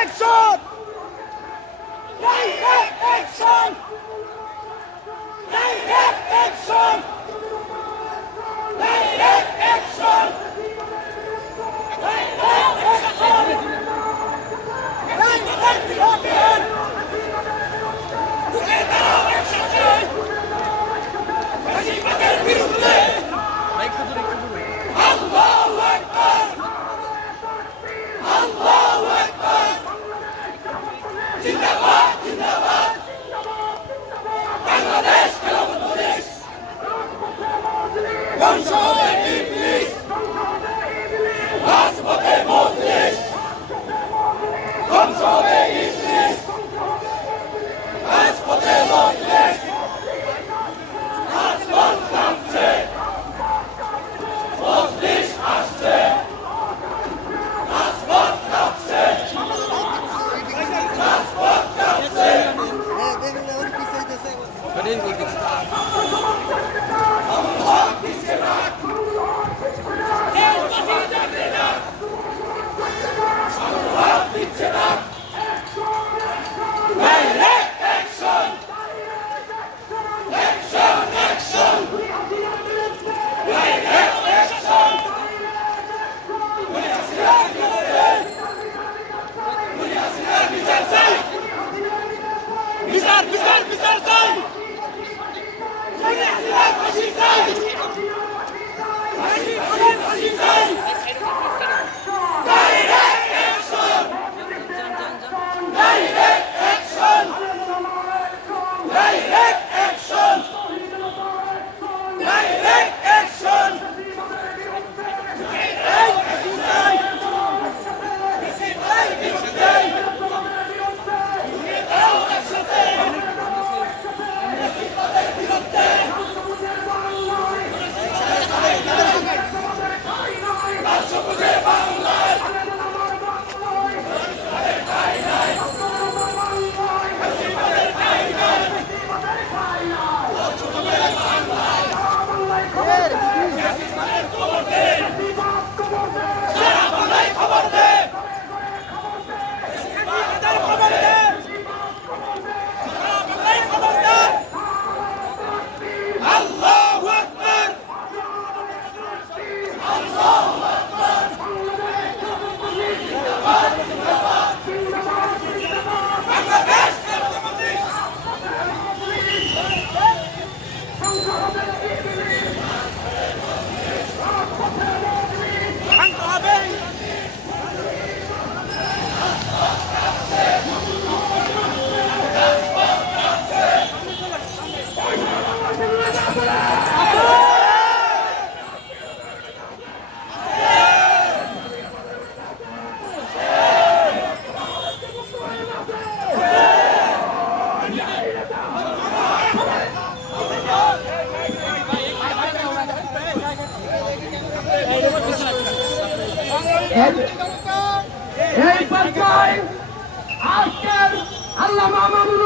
action! Direct action! Direct action! Direct action! Direct action! Allahu Akbar! Allahu Akbar! Zindabad! Zindabad! Bangladesh খেলাফত police ধ্বংস হবে ইবলিস রাজপথে মজলিস ধ্বংস হবে ইবলিস রাজপথে মজলিস রাজপথ কাঁপছে মজলিস আসছে রাজপথ কাঁপছে রাজপথ কাঁপছে আল্লাহ দিচ্ছে না আল্লাহ দিচ্ছে না Direct action! Action! Action! Direct action! বিচার চাই! বিচার চাই! ফাঁসি চাই! ফাঁসি চাই! Direct action! Direct action! Direct action! Direct action! Allahu Akbar! Allahu Akbar! Zindabad! Zindabad! Bangladesh খেলাফত পুলিশ ভাঙতে হবে এই পর্যায়ে আজকের আল্লামা মামুনুর